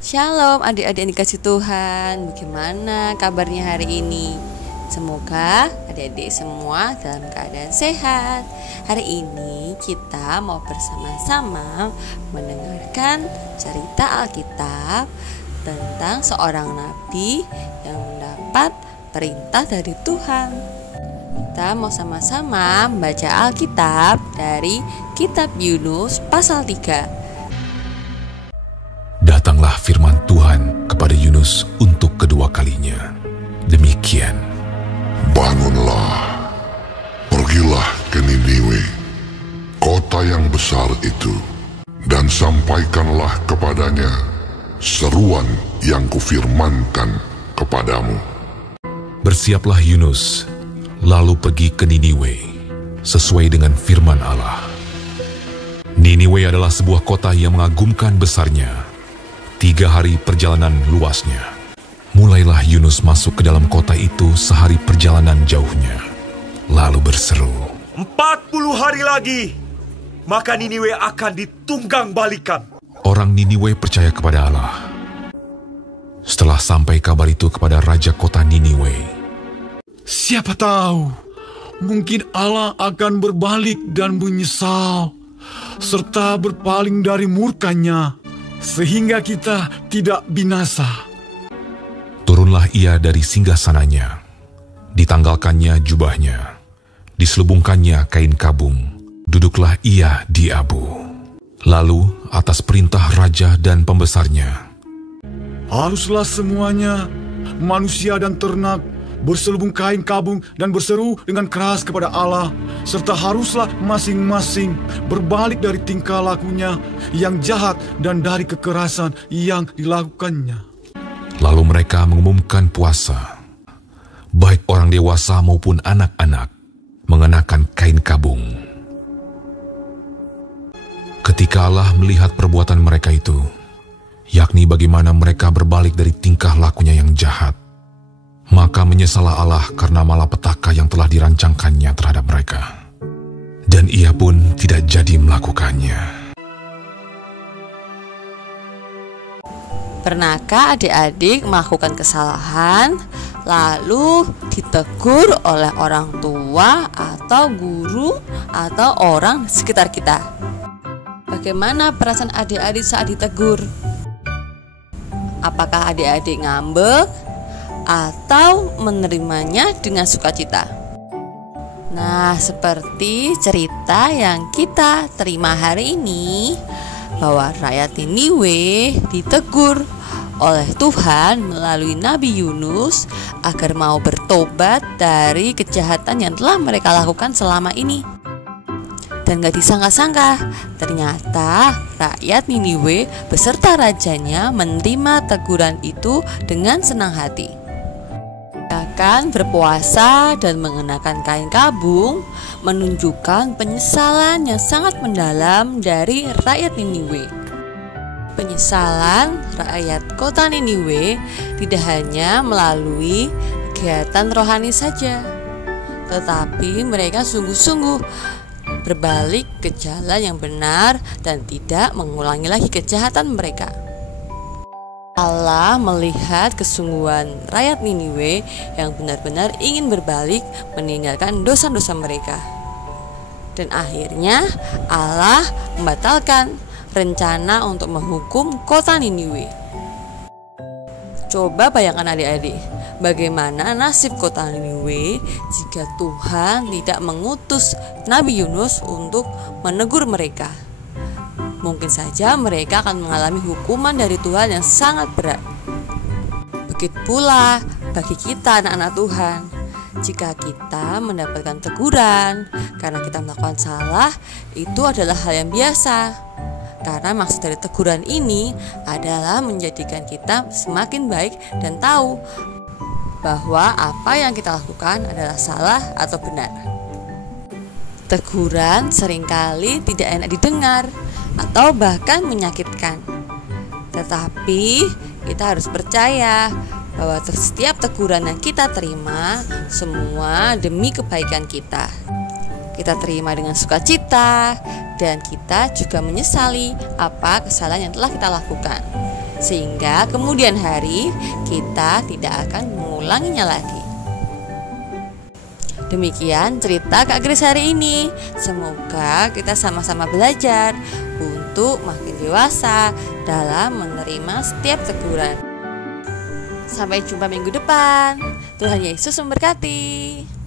Shalom adik-adik yang dikasih Tuhan. Bagaimana kabarnya hari ini? Semoga adik-adik semua dalam keadaan sehat. Hari ini kita mau bersama-sama mendengarkan cerita Alkitab tentang seorang nabi yang mendapat perintah dari Tuhan. Kita mau sama-sama membaca Alkitab dari kitab Yunus pasal 3. Datanglah firman Tuhan kepada Yunus untuk kedua kalinya. Demikian. Bangunlah, pergilah ke Niniwe, kota yang besar itu, dan sampaikanlah kepadanya seruan yang kufirmankan kepadamu. Bersiaplah Yunus, lalu pergi ke Niniwe, sesuai dengan firman Allah. Niniwe adalah sebuah kota yang mengagumkan besarnya. 3 hari perjalanan luasnya. Mulailah Yunus masuk ke dalam kota itu sehari perjalanan jauhnya. Lalu berseru, 40 hari lagi, maka Niniwe akan ditunggang balikan. Orang Niniwe percaya kepada Allah. Setelah sampai kabar itu kepada raja kota Niniwe, siapa tahu, mungkin Allah akan berbalik dan menyesal, serta berpaling dari murkanya, sehingga kita tidak binasa. turunlah ia dari singgasananya, ditanggalkannya jubahnya, diselubungkannya kain kabung, duduklah ia di abu. Lalu atas perintah raja dan pembesarnya, Haruslah semuanya, manusia dan ternak, berselubung kain kabung dan berseru dengan keras kepada Allah, serta haruslah masing-masing berbalik dari tingkah lakunya yang jahat dan dari kekerasan yang dilakukannya. lalu mereka mengumumkan puasa, baik orang dewasa maupun anak-anak, mengenakan kain kabung. Ketika Allah melihat perbuatan mereka itu, yakni bagaimana mereka berbalik dari tingkah lakunya yang jahat, maka menyesallah Allah karena malapetaka yang telah dirancangkannya terhadap mereka. Dan ia pun tidak jadi melakukannya. Pernahkah adik-adik melakukan kesalahan lalu ditegur oleh orang tua atau guru atau orang sekitar kita? Bagaimana perasaan adik-adik saat ditegur? Apakah adik-adik ngambek atau menerimanya dengan sukacita? Nah, seperti cerita yang kita terima hari ini, bahwa rakyat Niniwe ditegur oleh Tuhan melalui Nabi Yunus agar mau bertobat dari kejahatan yang telah mereka lakukan selama ini. Dan gak disangka-sangka, ternyata rakyat Niniwe beserta rajanya menerima teguran itu dengan senang hati. Akan berpuasa dan mengenakan kain kabung menunjukkan penyesalan yang sangat mendalam dari rakyat Niniwe. Penyesalan rakyat kota Niniwe tidak hanya melalui kegiatan rohani saja, tetapi mereka sungguh-sungguh berbalik ke jalan yang benar dan tidak mengulangi lagi kejahatan mereka. Allah melihat kesungguhan rakyat Niniwe yang benar-benar ingin berbalik meninggalkan dosa-dosa mereka. Dan akhirnya Allah membatalkan rencana untuk menghukum kota Niniwe. Coba bayangkan adik-adik, bagaimana nasib kota Niniwe jika Tuhan tidak mengutus Nabi Yunus untuk menegur mereka. Mungkin saja mereka akan mengalami hukuman dari Tuhan yang sangat berat. Begitu pula bagi kita anak-anak Tuhan, jika kita mendapatkan teguran karena kita melakukan salah, itu adalah hal yang biasa. Karena maksud dari teguran ini adalah menjadikan kita semakin baik dan tahu bahwa apa yang kita lakukan adalah salah atau benar. Teguran seringkali tidak enak didengar atau bahkan menyakitkan. Tetapi kita harus percaya bahwa setiap teguran yang kita terima semua demi kebaikan kita. Kita terima dengan sukacita dan kita juga menyesali apa kesalahan yang telah kita lakukan. sehingga kemudian hari kita tidak akan mengulanginya lagi. Demikian cerita Kak Grace hari ini. Semoga kita sama-sama belajar untuk makin dewasa dalam menerima setiap teguran. Sampai jumpa minggu depan. Tuhan Yesus memberkati.